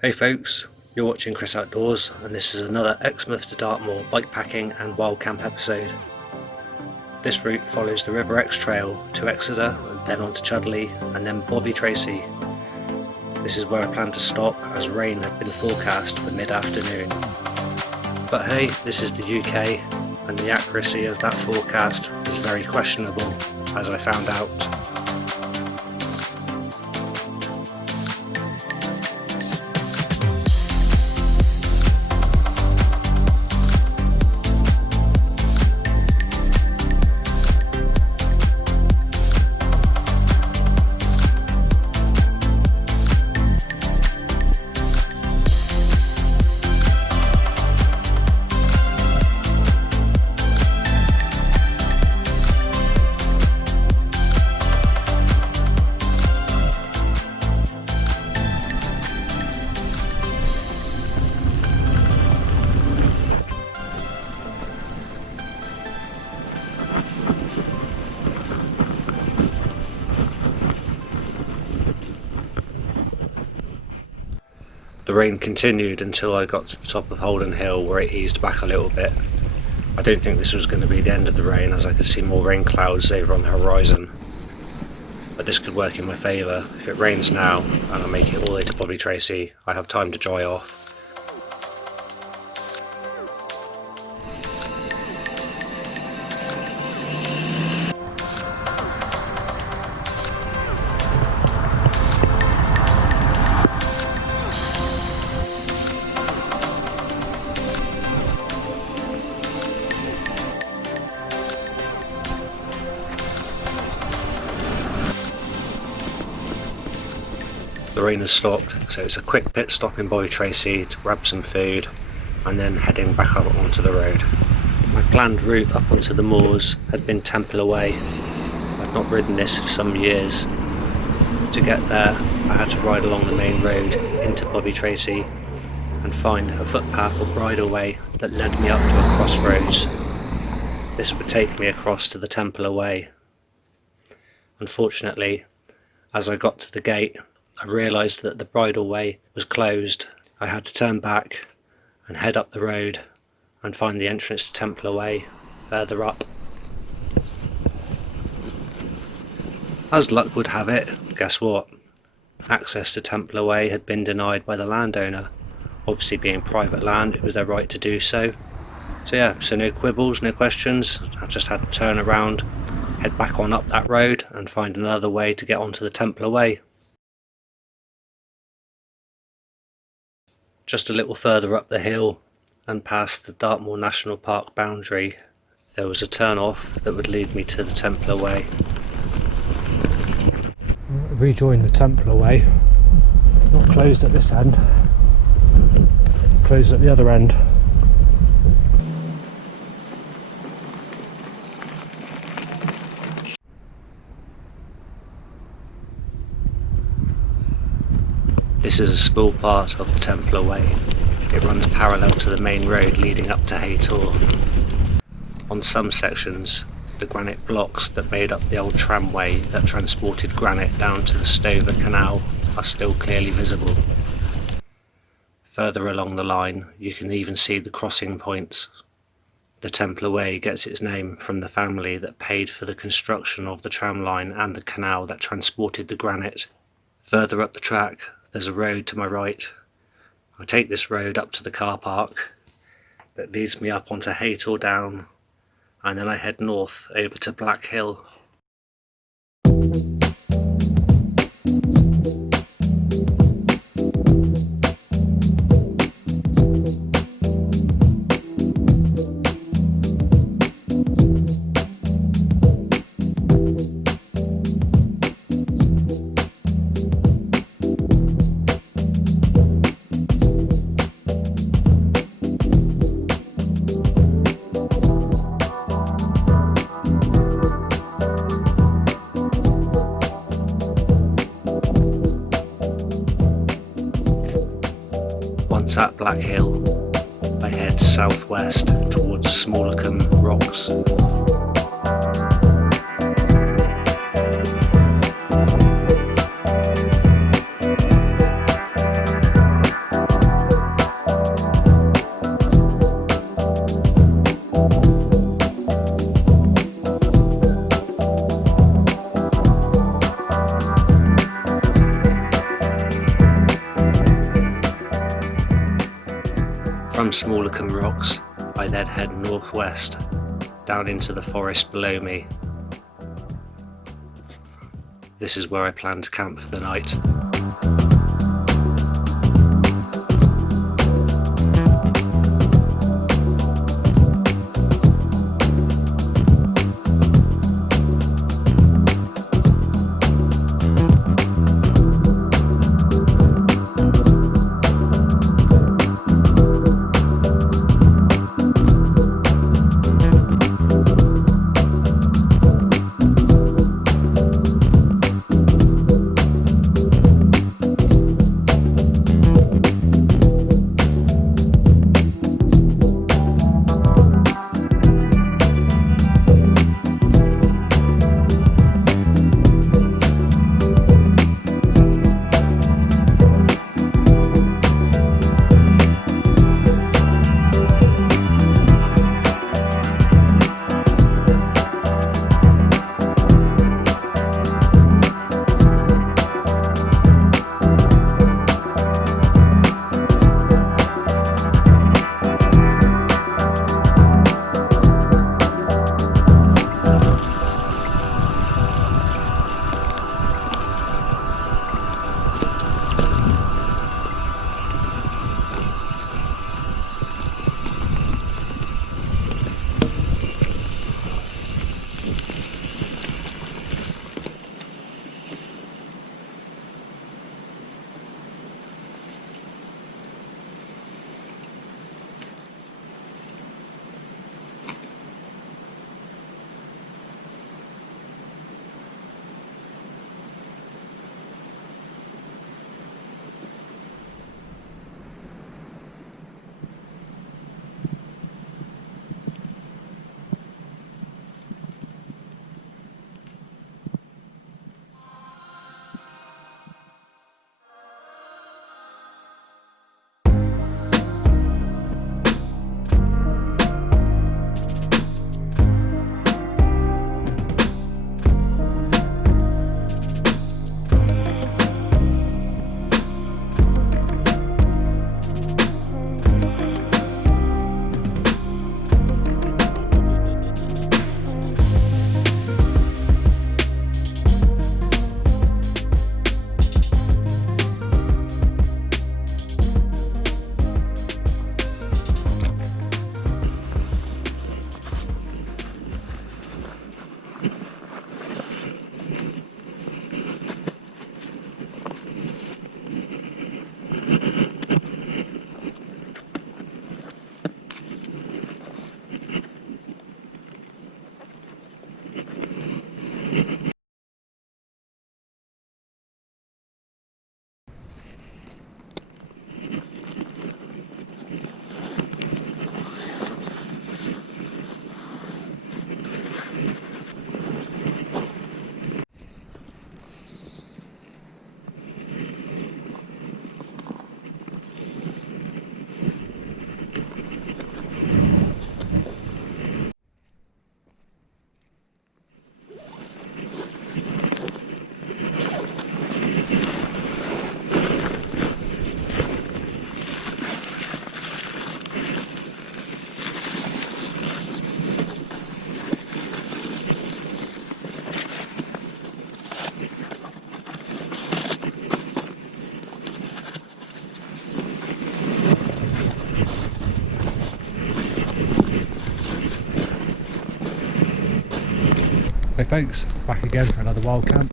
Hey folks, you're watching Chris Outdoors, and this is another Exmouth to Dartmoor bikepacking and wild camp episode. This route follows the River Exe Trail to Exeter, and then on to Chudleigh, and then Bovey Tracy. This is where I plan to stop, as rain had been forecast for mid-afternoon. But hey, this is the UK, and the accuracy of that forecast is very questionable, as I found out. The rain continued until I got to the top of Haldon Hill, where it eased back a little bit. I don't think this was going to be the end of the rain, as I could see more rain clouds over on the horizon. But this could work in my favour. If it rains now and I make it all the way to Bovey Tracy, I have time to dry off. The rain has stopped, so it's a quick pit stop in Bovey Tracy to grab some food and then heading back up onto the road. My planned route up onto the moors had been Templar Way. I've not ridden this for some years. To get there, I had to ride along the main road into Bovey Tracy and find a footpath or bridleway that led me up to a crossroads. This would take me across to the Templar Way. Unfortunately, as I got to the gate, I realised that the bridleway was closed. I had to turn back and head up the road and find the entrance to Templar Way further up. As luck would have it, guess what? Access to Templar Way had been denied by the landowner. Obviously, being private land, it was their right to do so. So no quibbles, no questions. I just had to turn around, head back on up that road and find another way to get onto the Templar Way. Just a little further up the hill and past the Dartmoor National Park boundary, there was a turn-off that would lead me to the Templar Way. Rejoin the Templar Way. Not closed at this end, closed at the other end. This is a small part of the Templar Way. It runs parallel to the main road leading up to Haytor. On some sections, the granite blocks that made up the old tramway that transported granite down to the Stover Canal are still clearly visible. Further along the line, you can even see the crossing points. The Templar Way gets its name from the family that paid for the construction of the tram line and the canal that transported the granite. Further up the track, there's a road to my right. I take this road up to the car park that leads me up onto Haytor Down, and then I head north over to Black Hill. Once at Black Hill, I head southwest towards Smallacombe Rocks. From Smallacombe Rocks, I then head northwest, down into the forest below me. This is where I plan to camp for the night. Hey folks, back again for another wild camp,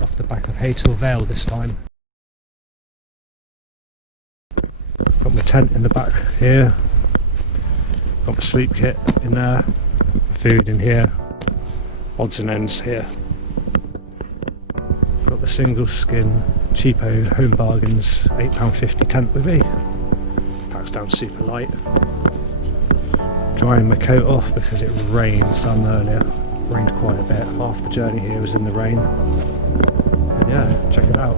off the back of Haytor Vale this time. Got my tent in the back here, got my sleep kit in there, food in here, odds and ends here. Got the single skin cheapo home bargains £8.50 tent with me, packs down super light. Drying my coat off because it rained some earlier. Rained quite a bit. Half the journey here was in the rain. And yeah, check it out.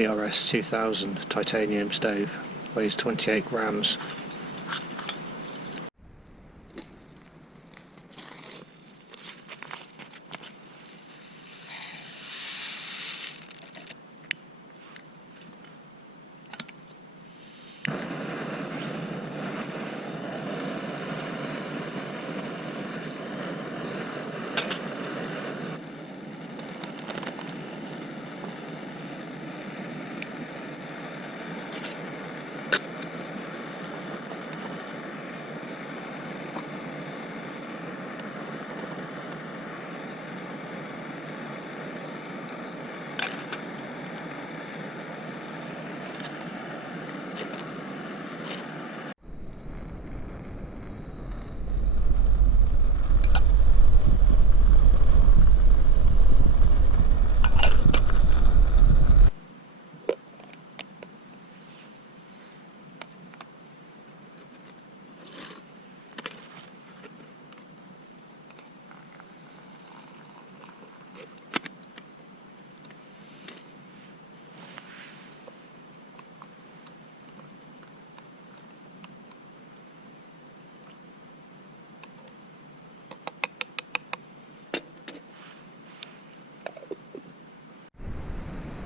BRS 2000 titanium stove, weighs 28 grams.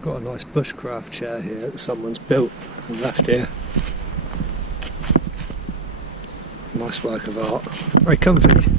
Got a nice bushcraft chair here that someone's built and left here. Nice work of art. Very comfy.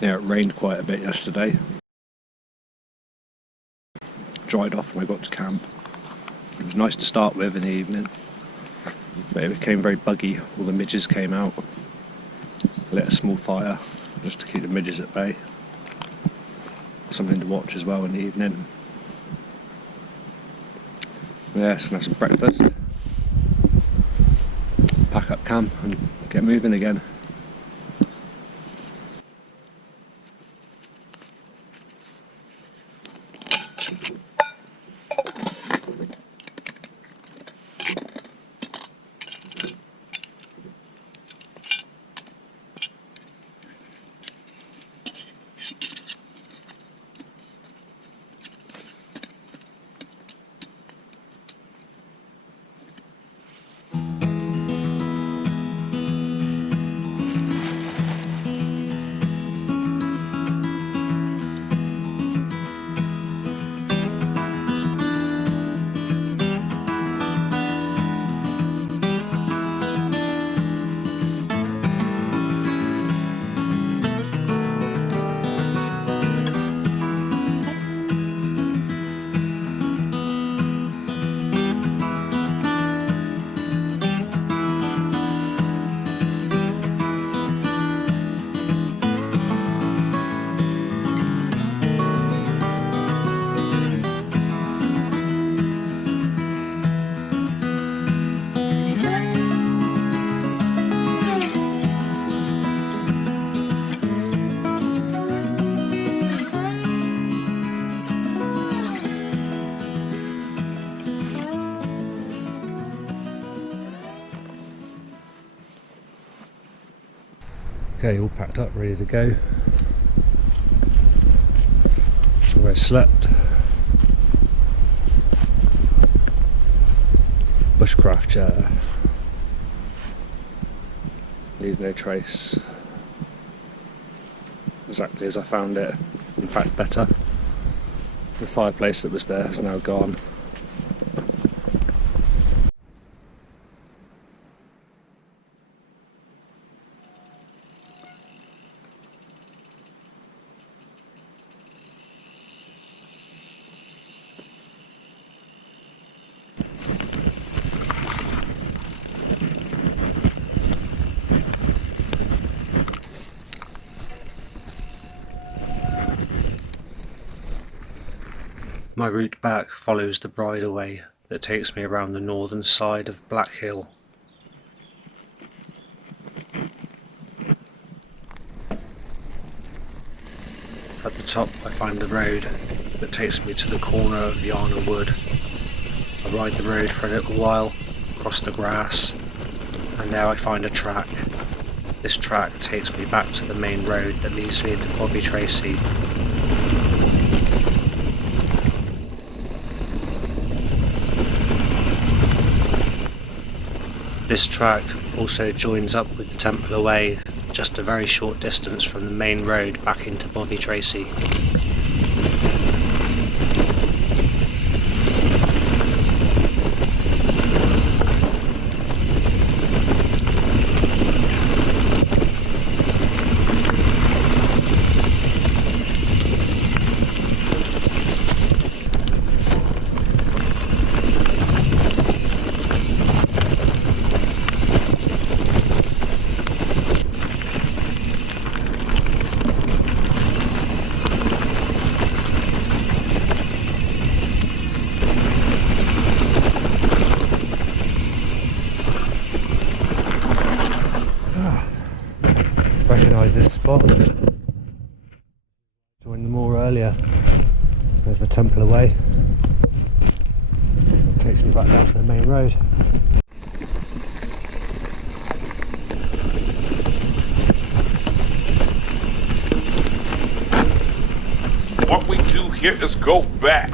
Yeah, it rained quite a bit yesterday. Dried off when I got to camp. It was nice to start with in the evening, but it became very buggy. All the midges came out. I lit a small fire just to keep the midges at bay. Something to watch as well in the evening. Yeah, so have some breakfast, pack up camp and get moving again. Okay, all packed up, ready to go. That's where I slept. Bushcraft chair. Leave no trace. Exactly as I found it. In fact, better. The fireplace that was there is now gone. My route back follows the bridleway that takes me around the northern side of Black Hill. At the top I find the road that takes me to the corner of Yarner Wood. I ride the road for a little while, cross the grass, and there I find a track. This track takes me back to the main road that leads me into Bovey Tracy. This track also joins up with the Templar Way, just a very short distance from the main road back into Bovey Tracy. Recognise this spot. Joined them all earlier. There's the Templar Way. It takes me back down to the main road. What we do here is go back.